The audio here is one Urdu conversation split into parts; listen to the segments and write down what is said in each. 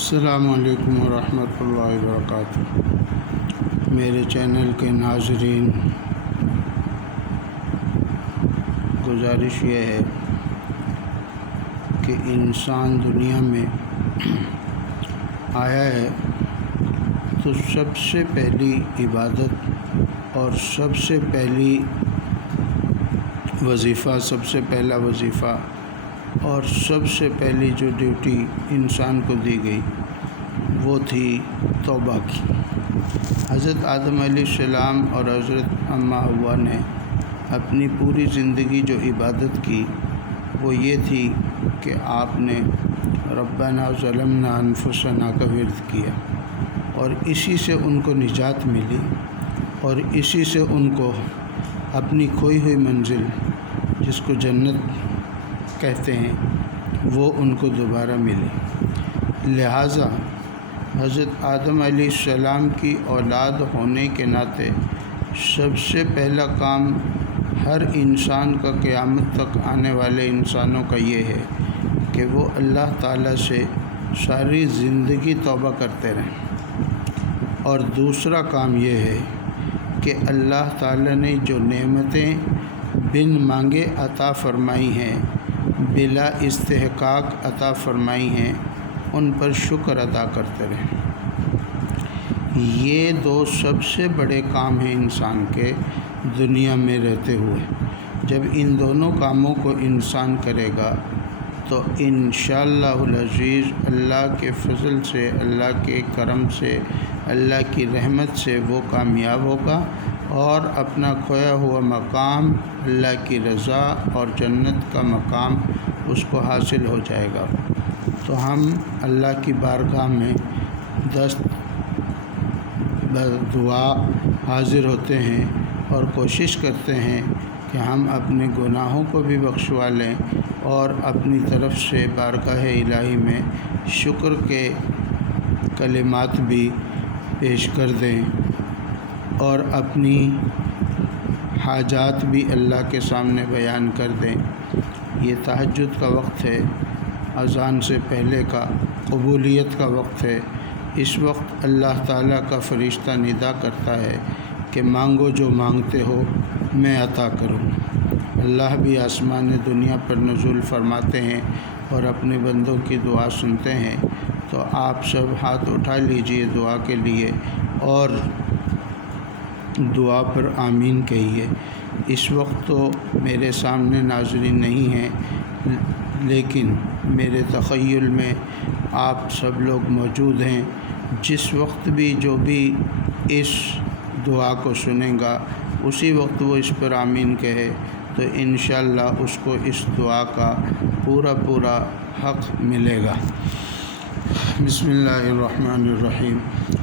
السلام علیکم ورحمۃ اللہ وبرکاتہ۔ میرے چینل کے ناظرین، گزارش یہ ہے کہ انسان دنیا میں آیا ہے تو سب سے پہلی عبادت اور سب سے پہلی وظیفہ، سب سے پہلا وظیفہ اور سب سے پہلی جو ڈیوٹی انسان کو دی گئی وہ تھی توبہ کی۔ حضرت آدم علیہ السلام اور حضرت اماں حوا نے اپنی پوری زندگی جو عبادت کی وہ یہ تھی کہ آپ نے ربنا ظلمنا انفسنا کا ورد کیا، اور اسی سے ان کو نجات ملی اور اسی سے ان کو اپنی کھوئی ہوئی منزل جس کو جنت کہتے ہیں وہ ان کو دوبارہ ملی۔ لہٰذا حضرت آدم علیہ السلام کی اولاد ہونے کے ناطے سب سے پہلا کام ہر انسان کا قیامت تک آنے والے انسانوں کا یہ ہے کہ وہ اللہ تعالیٰ سے ساری زندگی توبہ کرتے رہیں، اور دوسرا کام یہ ہے کہ اللہ تعالیٰ نے جو نعمتیں بن مانگے عطا فرمائی ہیں، بلا استحقاق عطا فرمائی ہیں، ان پر شکر ادا کرتے رہیں۔ یہ دو سب سے بڑے کام ہیں انسان کے دنیا میں رہتے ہوئے۔ جب ان دونوں کاموں کو انسان کرے گا تو انشاءاللہ العزیز اللہ کے فضل سے، اللہ کے کرم سے، اللہ کی رحمت سے وہ کامیاب ہوگا اور اپنا کھویا ہوا مقام، اللہ کی رضا اور جنت کا مقام اس کو حاصل ہو جائے گا۔ تو ہم اللہ کی بارگاہ میں دست دعا حاضر ہوتے ہیں اور کوشش کرتے ہیں کہ ہم اپنے گناہوں کو بھی بخشوا لیں اور اپنی طرف سے بارگاہ الہی میں شکر کے کلمات بھی پیش کر دیں اور اپنی حاجات بھی اللہ کے سامنے بیان کر دیں۔ یہ تہجد کا وقت ہے، اذان سے پہلے کا قبولیت کا وقت ہے۔ اس وقت اللہ تعالیٰ کا فرشتہ ندا کرتا ہے کہ مانگو جو مانگتے ہو میں عطا کروں۔ اللہ بھی آسمان دنیا پر نزول فرماتے ہیں اور اپنے بندوں کی دعا سنتے ہیں۔ تو آپ سب ہاتھ اٹھا لیجئے دعا کے لیے اور دعا پر آمین کہیے۔ اس وقت تو میرے سامنے ناظرین نہیں ہیں، لیکن میرے تخیل میں آپ سب لوگ موجود ہیں۔ جس وقت بھی جو بھی اس دعا کو سنیں گا اسی وقت وہ اس پر آمین کہے تو انشاءاللہ اس کو اس دعا کا پورا حق ملے گا۔ بسم اللہ الرحمن الرحیم۔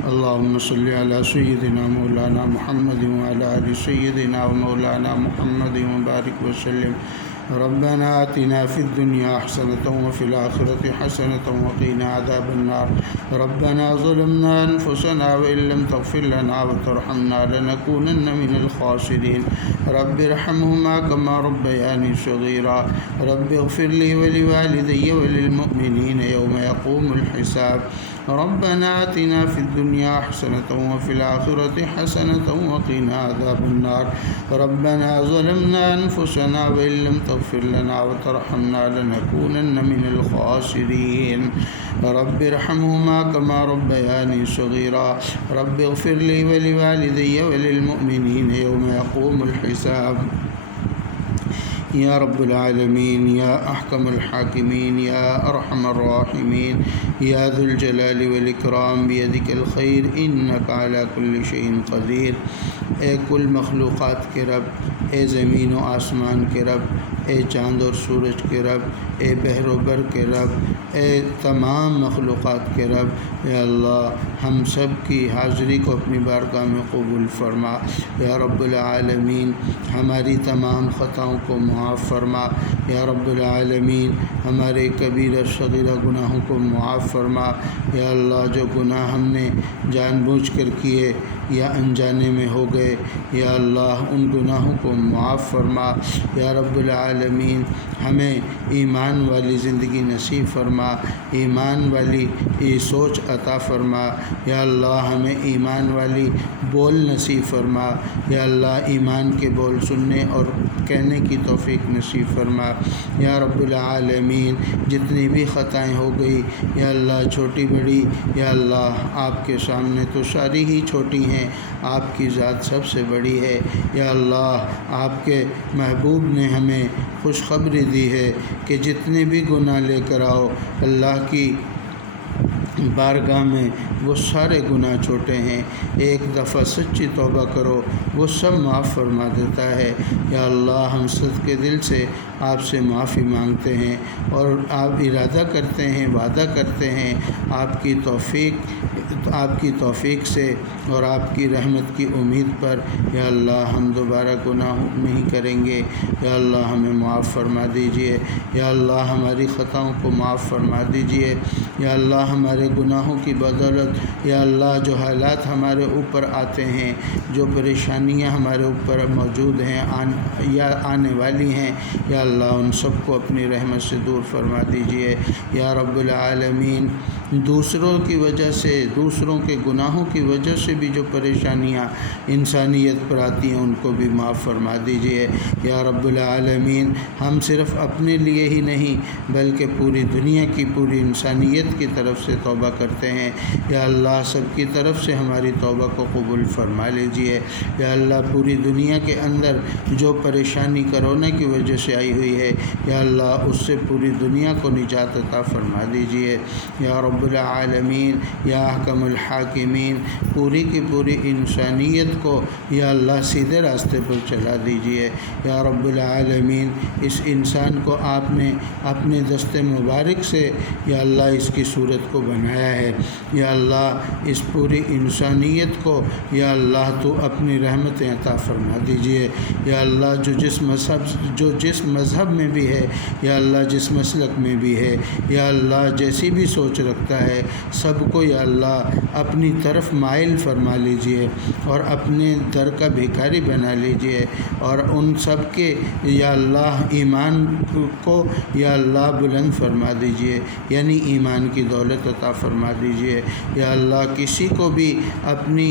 اللہم صلی علی سیدنا مولانا محمد وعلی آل سیدنا و مولانا محمد وبارک وسلم۔ ربنا آتنا فی الدنیا حسنة وفی الآخرة حسنة وقنا عذاب النار۔ ربنا ظلمنا انفسنا وإن لم تغفر لنا وترحمنا لنكونن من الخاسرین۔ رب ارحمهما كما ربياني صغيرا۔ رب اغفر لي ولوالدي وللمؤمنين يوم يقوم الحساب۔ ربنا آتنا في الدنيا حسنة وفي الآخرة حسنة وقنا عذاب النار۔ ربنا ظلمنا أنفسنا وإن لم تغفر لنا وترحمنا لنكونن من الخاسرين۔ رب ارحمهما كما ربياني صغيرا۔ رب اغفر لي ولوالدي وللمؤمنين يوم يقوم الحساب۔ یا رب العالمین، یا احکم الحاکمین، یا ارحم الراحمین، یا ذو الجلال والاکرام، بیدک الخیر انک علی کل شیء قدیر۔ اے کل مخلوقات کے رب، اے زمین و آسمان کے رب، اے چاند اور سورج کے رب، اے بحر و بر کے رب، اے تمام مخلوقات کے رب، یا اللہ ہم سب کی حاضری کو اپنی بارگاہ میں قبول فرما۔ یا رب العالمین ہماری تمام خطاؤں کو معاف فرما۔ یا رب العالمین ہمارے کبیرہ صغیرہ گناہوں کو معاف فرما۔ یا اللہ جو گناہ ہم نے جان بوجھ کر کیے یا انجانے میں ہو گئے، یا اللہ ان گناہوں کو معاف فرما۔ یا رب العالمین العالمین ہمیں ایمان والی زندگی نصیب فرما، ایمان والی سوچ عطا فرما، یا اللہ ہمیں ایمان والی بول نصیب فرما، یا اللہ ایمان کے بول سننے اور کہنے کی توفیق نصیب فرما، یا رب العالمین جتنی بھی خطائیں ہو گئی یا اللہ چھوٹی بڑی، یا اللہ آپ کے سامنے تو ساری ہی چھوٹی ہیں، آپ کی ذات سب سے بڑی ہے، یا اللہ آپ کے محبوب نے ہمیں خوشخبری دی ہے کہ جتنے بھی گناہ لے کر آؤ اللہ کی بارگاہ میں وہ سارے گناہ چھوٹے ہیں، ایک دفعہ سچی توبہ کرو وہ سب معاف فرما دیتا ہے، یا اللہ ہم صدقے دل سے آپ سے معافی مانگتے ہیں اور آپ ارادہ کرتے ہیں، وعدہ کرتے ہیں آپ کی توفیق سے اور آپ کی رحمت کی امید پر، یا اللہ ہم دوبارہ گناہ نہیں کریں گے، یا اللہ ہمیں معاف فرما دیجئے، یا اللہ ہماری خطاؤں کو معاف فرما دیجئے، یا اللہ ہمارے گناہوں کی بدولت یا اللہ جو حالات ہمارے اوپر آتے ہیں، جو پریشانیاں ہمارے اوپر موجود ہیں یا آنے والی ہیں، یا اللہ ان سب کو اپنی رحمت سے دور فرما دیجئے، یا رب العالمین دوسروں کی وجہ سے، دوسروں کے گناہوں کی وجہ سے بھی جو پریشانیاں انسانیت پر آتی ہیں ان کو بھی معاف فرما دیجئے، یا رب العالمین ہم صرف اپنے لیے ہی نہیں بلکہ پوری دنیا کی، پوری انسانیت کی طرف سے توبہ کرتے ہیں، یا اللہ سب کی طرف سے ہماری توبہ کو قبول فرما لیجئے، یا اللہ پوری دنیا کے اندر جو پریشانی کرونا کی وجہ سے آئی ہوئی ہے یا اللہ اس سے پوری دنیا کو نجات عطا فرما دیجئے، یا رب العالمین یا احکم الحاکمین پوری کی پوری انسانیت کو یا اللہ سیدھے راستے پر چلا دیجئے، یا رب العالمین اس انسان کو آپ نے اپنے دست مبارک سے یا اللہ اس کی صورت کو بنایا ہے، یا اللہ اس پوری انسانیت کو یا اللہ تو اپنی رحمتیں عطا فرما دیجئے، یا اللہ جو جس مذہب میں بھی ہے یا اللہ جس مسلک میں بھی ہے یا اللہ جیسی بھی سوچ رکھتا ہے سب کو یا اللہ اپنی طرف مائل فرما لیجئے اور اپنے در کا بھکاری بنا لیجئے، اور ان سب کے یا اللہ ایمان کو یا اللہ بلند فرما دیجئے، یعنی ایمان کی دولت عطا فرما دیجئے، یا اللہ کسی کو بھی اپنی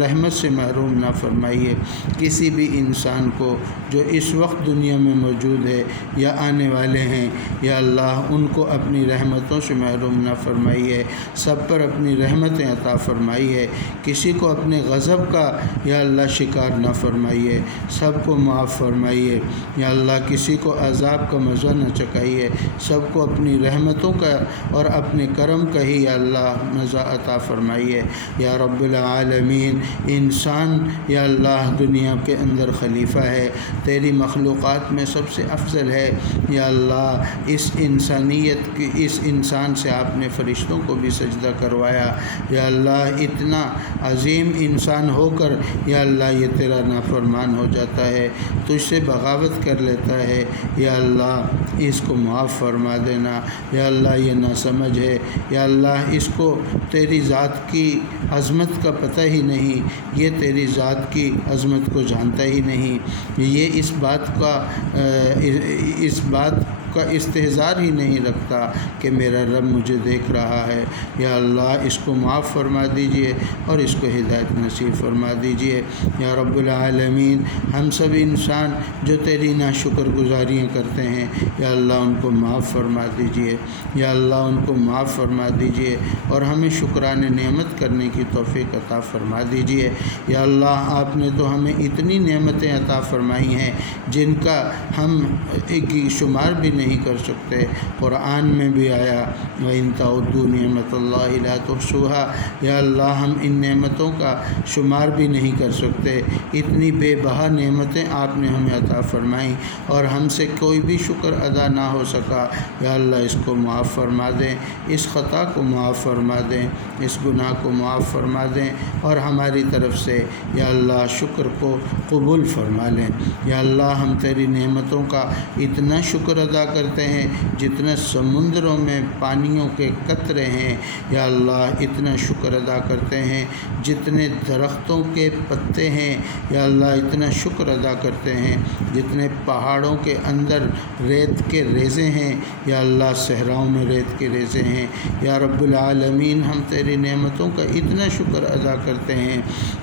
رحمت سے محروم نہ فرمائیے، کسی بھی انسان کو جو اس وقت دنیا میں موجود ہے یا آنے والے ہیں یا اللہ ان کو اپنی رحمتوں سے محروم نہ فرمائیے، سب پر اپنی رحمتیں عطا فرمائیے، کسی کو اپنے غضب کا یا اللہ شکار نہ فرمائیے، سب کو معاف فرمائیے، یا اللہ کسی کو عذاب کا مزہ نہ چکھائیے، سب کو اپنی رحمتوں کا اور اپنے کرم کا ہی یا اللہ مزہ عطا فرمائیے، یا رب العالمین انسان یا اللہ دنیا کے اندر خلیفہ ہے، تیری مخلوقات میں سب سے افضل ہے، یا اللہ اس انسانیت کی اس انسان سے آپ نے فرشتوں کو بھی سجدہ کروایا، یا اللہ اتنا عظیم انسان ہو کر یا اللہ یہ تیرا نافرمان ہو جاتا ہے، تجھ سے بغاوت کر لیتا ہے، یا اللہ اس کو معاف فرما دینا، یا اللہ یہ ناسمجھ ہے، یا اللہ اس کو تیری ذات کی عظمت کا پتہ ہی نہیں، یہ تیری ذات کی عظمت کو جانتا ہی نہیں، یہ اس بات کا استحضار ہی نہیں رکھتا کہ میرا رب مجھے دیکھ رہا ہے، یا اللہ اس کو معاف فرما دیجئے اور اس کو ہدایت نصیب فرما دیجئے، یا رب العالمین ہم سب انسان جو تیری ناشکر گزاریاں کرتے ہیں یا اللہ ان کو معاف فرما دیجئے، یا اللہ ان کو معاف فرما دیجئے اور ہمیں شکران نعمت کرنے کی توفیق عطا فرما دیجئے، یا اللہ آپ نے تو ہمیں اتنی نعمتیں عطا فرمائی ہیں جن کا ہم ایک شمار بھی نہیں کر سکتے، قرآن میں بھی آیا وَإِن تَعُدُّوا نِعْمَتَ اللَّهِ لَا تُحْصُوهَا، یا اللہ ہم ان نعمتوں کا شمار بھی نہیں کر سکتے، اتنی بے بہا نعمتیں آپ نے ہمیں عطا فرمائیں اور ہم سے کوئی بھی شکر ادا نہ ہو سکا، یا اللہ اس کو معاف فرما دیں، اس خطا کو معاف فرما دیں، اس گناہ کو معاف فرما دیں اور ہماری طرف سے یا اللہ شکر کو قبول فرما لیں، یا اللہ ہم تیری نعمتوں کا اتنا شکر ادا کرتے ہیں جتنا سمندروں میں پانیوں کے قطرے ہیں، یا اللہ اتنا شکر ادا کرتے ہیں جتنے درختوں کے پتے ہیں، یا اللہ اتنا شکر ادا کرتے ہیں جتنے پہاڑوں کے اندر ریت کے ریزے ہیں، یا اللہ صحراؤں میں ریت کے ریزے ہیں۔ یا رب العالمین ہم تیری نعمتوں کا اتنا شکر ادا کرتے ہیں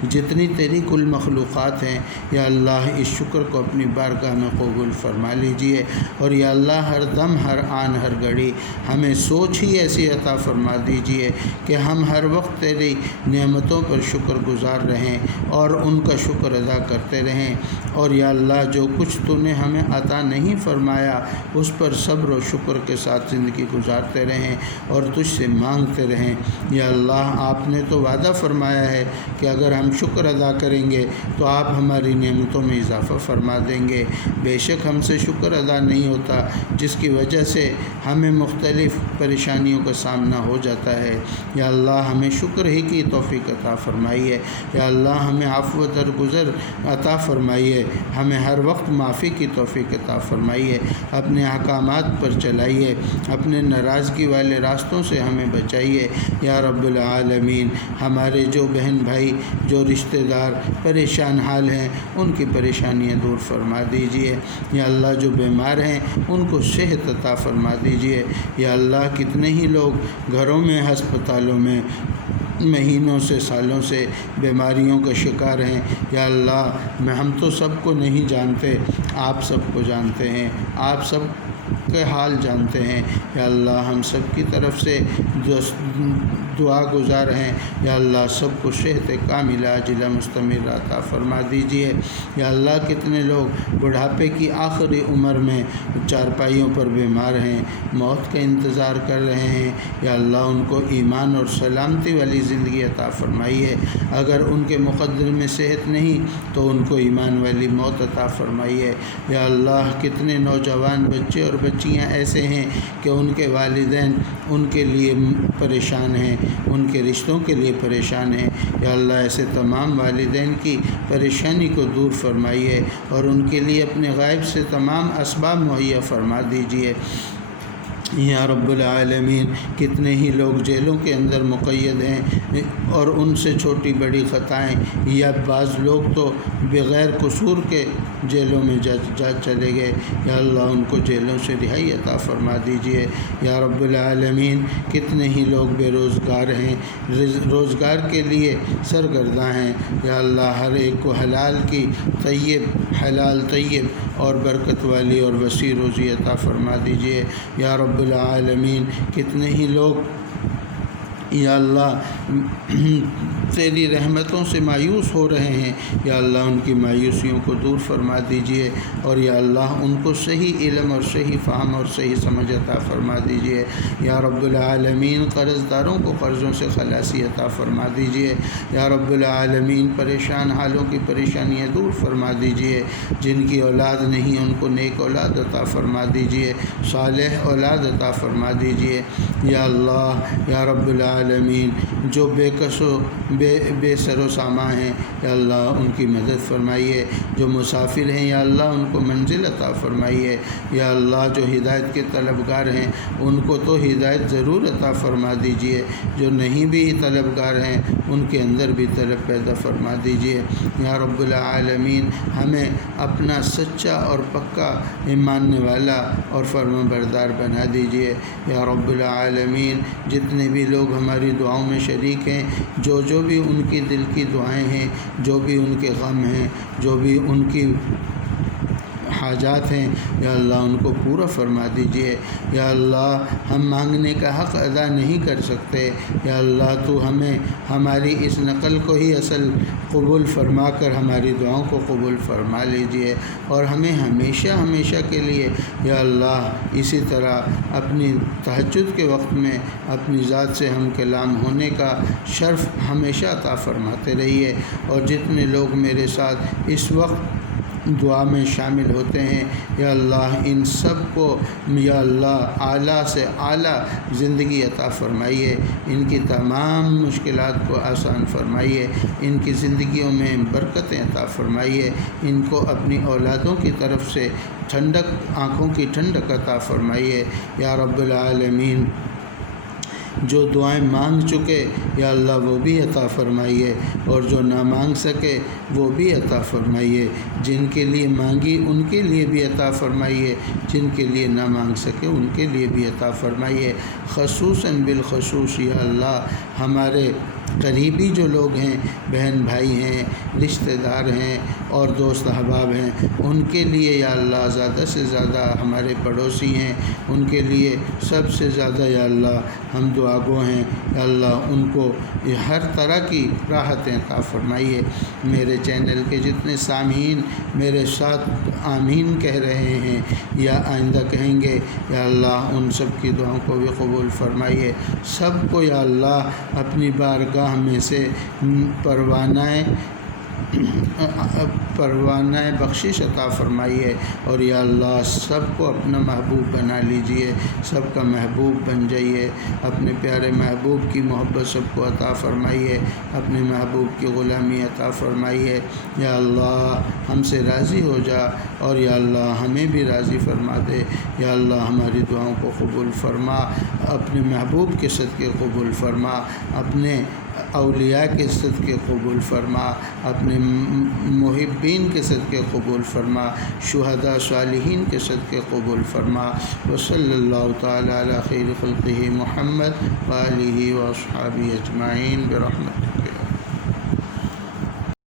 جتنی تیری کل مخلوقات ہیں، یا اللہ اس شکر کو اپنی بارگاہ میں قبول فرما لیجئے، اور یا اللہ ہر دم ہر آن ہر گھڑی ہمیں سوچ ہی ایسی عطا فرما دیجئے کہ ہم ہر وقت تیری نعمتوں پر شکر گزار رہیں اور ان کا شکر ادا کرتے رہیں، اور یا اللہ جو کچھ تو نے ہمیں عطا نہیں فرمایا اس پر صبر و شکر کے ساتھ زندگی گزارتے رہیں اور تجھ سے مانگتے رہیں۔ یا اللہ آپ نے تو وعدہ فرمایا ہے کہ اگر ہم شکر ادا کریں گے تو آپ ہماری نعمتوں میں اضافہ فرما دیں گے۔ بے شک ہم سے شکر ادا نہیں ہوتا، جس کی وجہ سے ہمیں مختلف پریشانیوں کا سامنا ہو جاتا ہے۔ یا اللہ ہمیں شکر ہی کی توفیق عطا فرمائیے، یا اللہ ہمیں عفو و درگزر عطا فرمائیے، ہمیں ہر وقت معافی کی توفیق عطا فرمائیے، اپنے احکامات پر چلائیے، اپنے ناراضگی والے راستوں سے ہمیں بچائیے۔ یا رب العالمین ہمارے جو بہن بھائی جو رشتہ دار پریشان حال ہیں ان کی پریشانیاں دور فرما دیجئے۔ یا اللہ جو بیمار ہیں ان کو صحت عطا فرما دیجئے۔ یا اللہ کتنے ہی لوگ گھروں میں ہسپتالوں میں مہینوں سے سالوں سے بیماریوں کا شکار ہیں، یا اللہ ہم تو سب کو نہیں جانتے، آپ سب کو جانتے ہیں، آپ سب کے حال جانتے ہیں۔ یا اللہ ہم سب کی طرف سے دعا گزار ہیں، یا اللہ سب کو صحت کاملہ عاجلہ مستمر عطا فرما دیجئے۔ یا اللہ کتنے لوگ بڑھاپے کی آخری عمر میں چارپائیوں پر بیمار ہیں، موت کا انتظار کر رہے ہیں، یا اللہ ان کو ایمان اور سلامتی والی زندگی عطا فرمائیے۔ اگر ان کے مقدر میں صحت نہیں تو ان کو ایمان والی موت عطا فرمائیے۔ یا اللہ کتنے نوجوان بچے اور بچیاں ایسے ہیں کہ ان کے والدین ان کے لیے پریشان ہیں، ان کے رشتوں کے لیے پریشان ہیں۔ یا اللہ ایسے تمام والدین کی پریشانی کو دور فرمائیے اور ان کے لیے اپنے غائب سے تمام اسباب مہیا فرما دیجیے۔ یا رب العالمین کتنے ہی لوگ جیلوں کے اندر مقید ہیں اور ان سے چھوٹی بڑی خطائیں، یا بعض لوگ تو بغیر قصور کے جیلوں میں جا چلے گئے، یا اللہ ان کو جیلوں سے رہائی عطا فرما دیجئے۔ یا رب العالمین کتنے ہی لوگ بے روزگار ہیں، روزگار کے لیے سرگرداں ہیں، یا اللہ ہر ایک کو حلال کی حلال طیب اور برکت والی اور وسیع روزی عطا فرما دیجئے۔ یا رب العالمین کتنے ہی لوگ یا اللہ تیری رحمتوں سے مایوس ہو رہے ہیں، یا اللہ ان کی مایوسیوں کو دور فرما دیجئے، اور یا اللہ ان کو صحیح علم اور صحیح فہم اور صحیح سمجھ عطا فرما دیجئے۔ یا رب العالمین قرض داروں کو قرضوں سے خلاصی عطا فرما دیجئے۔ یا رب العالمین پریشان حالوں کی پریشانیاں دور فرما دیجئے، جن کی اولاد نہیں ان کو نیک اولاد عطا فرما دیجئے، صالح اولاد عطا فرما دیجئے۔ یا اللہ یا رب العالمین جو بے کس و بے سر و سامان ہیں، یا اللہ ان کی مدد فرمائیے، جو مسافر ہیں یا اللہ ان کو منزل عطا فرمائیے۔ یا اللہ جو ہدایت کے طلبگار ہیں ان کو تو ہدایت ضرور عطا فرما دیجئے، جو نہیں بھی طلبگار ہیں ان کے اندر بھی طلب پیدا فرما دیجئے۔ یا رب العالمین ہمیں اپنا سچا اور پکا ماننے والا اور فرما بردار بنا دیجئے۔ یا رب العالمین جتنے بھی لوگ ہماری دعاؤں میں شریک ہیں، جو بھی ان کی دل کی دعائیں ہیں، جو بھی ان کے غم ہیں، جو بھی ان کی حاجات ہیں، یا اللہ ان کو پورا فرما دیجئے۔ یا اللہ ہم مانگنے کا حق ادا نہیں کر سکتے، یا اللہ تو ہمیں ہماری اس نقل کو ہی اصل قبول فرما کر ہماری دعاؤں کو قبول فرما لیجئے، اور ہمیں ہمیشہ ہمیشہ کے لیے یا اللہ اسی طرح اپنی تہجد کے وقت میں اپنی ذات سے ہم کلام ہونے کا شرف ہمیشہ عطا فرماتے رہیے۔ اور جتنے لوگ میرے ساتھ اس وقت دعا میں شامل ہوتے ہیں، یا اللہ ان سب کو یا اللہ اعلیٰ سے اعلیٰ زندگی عطا فرمائیے، ان کی تمام مشکلات کو آسان فرمائیے، ان کی زندگیوں میں برکتیں عطا فرمائیے، ان کو اپنی اولادوں کی طرف سے ٹھنڈک، آنکھوں کی ٹھنڈک عطا فرمائیے یا رب العالمین۔ جو دعائیں مانگ چکے یا اللہ وہ بھی عطا فرمائیے، اور جو نہ مانگ سکے وہ بھی عطا فرمائیے۔ جن کے لیے مانگی ان کے لیے بھی عطا فرمائیے، جن کے لیے نہ مانگ سکے ان کے لیے بھی عطا فرمائیے۔ خصوصاً بالخصوص یا اللہ ہمارے قریبی جو لوگ ہیں، بہن بھائی ہیں، رشتہ دار ہیں اور دوست احباب ہیں، ان کے لیے یا اللہ زیادہ سے زیادہ ہمارے پڑوسی ہیں، ان کے لیے سب سے زیادہ یا اللہ ہم دعا گو ہیں، یا اللہ ان کو ہر طرح کی راحتیں عطا فرمائیے۔ میرے چینل کے جتنے سامعین میرے ساتھ آمین کہہ رہے ہیں یا آئندہ کہیں گے، یا اللہ ان سب کی دعاؤں کو بھی قبول فرمائیے۔ سب کو یا اللہ اپنی بارگاہ میں سے پروانہ بخشش عطا فرمائیے، اور یا اللہ سب کو اپنا محبوب بنا لیجئے، سب کا محبوب بن جائیے۔ اپنے پیارے محبوب کی محبت سب کو عطا فرمائیے، اپنے محبوب کی غلامی عطا فرمائیے۔ یا اللہ ہم سے راضی ہو جا، اور یا اللہ ہمیں بھی راضی فرما دے۔ یا اللہ ہماری دعاؤں کو قبول فرما، اپنے محبوب کے صدقے قبول فرما، اپنے اولیاء کے صدقے قبول فرما، اپنے محبین کے صدقے قبول فرما، شہداء صالحین کے صدقے قبول فرما۔ وصلی اللہ تعالی علی خیر خلقہ محمد وآلہ واصحابہ اجمعین برحمتک۔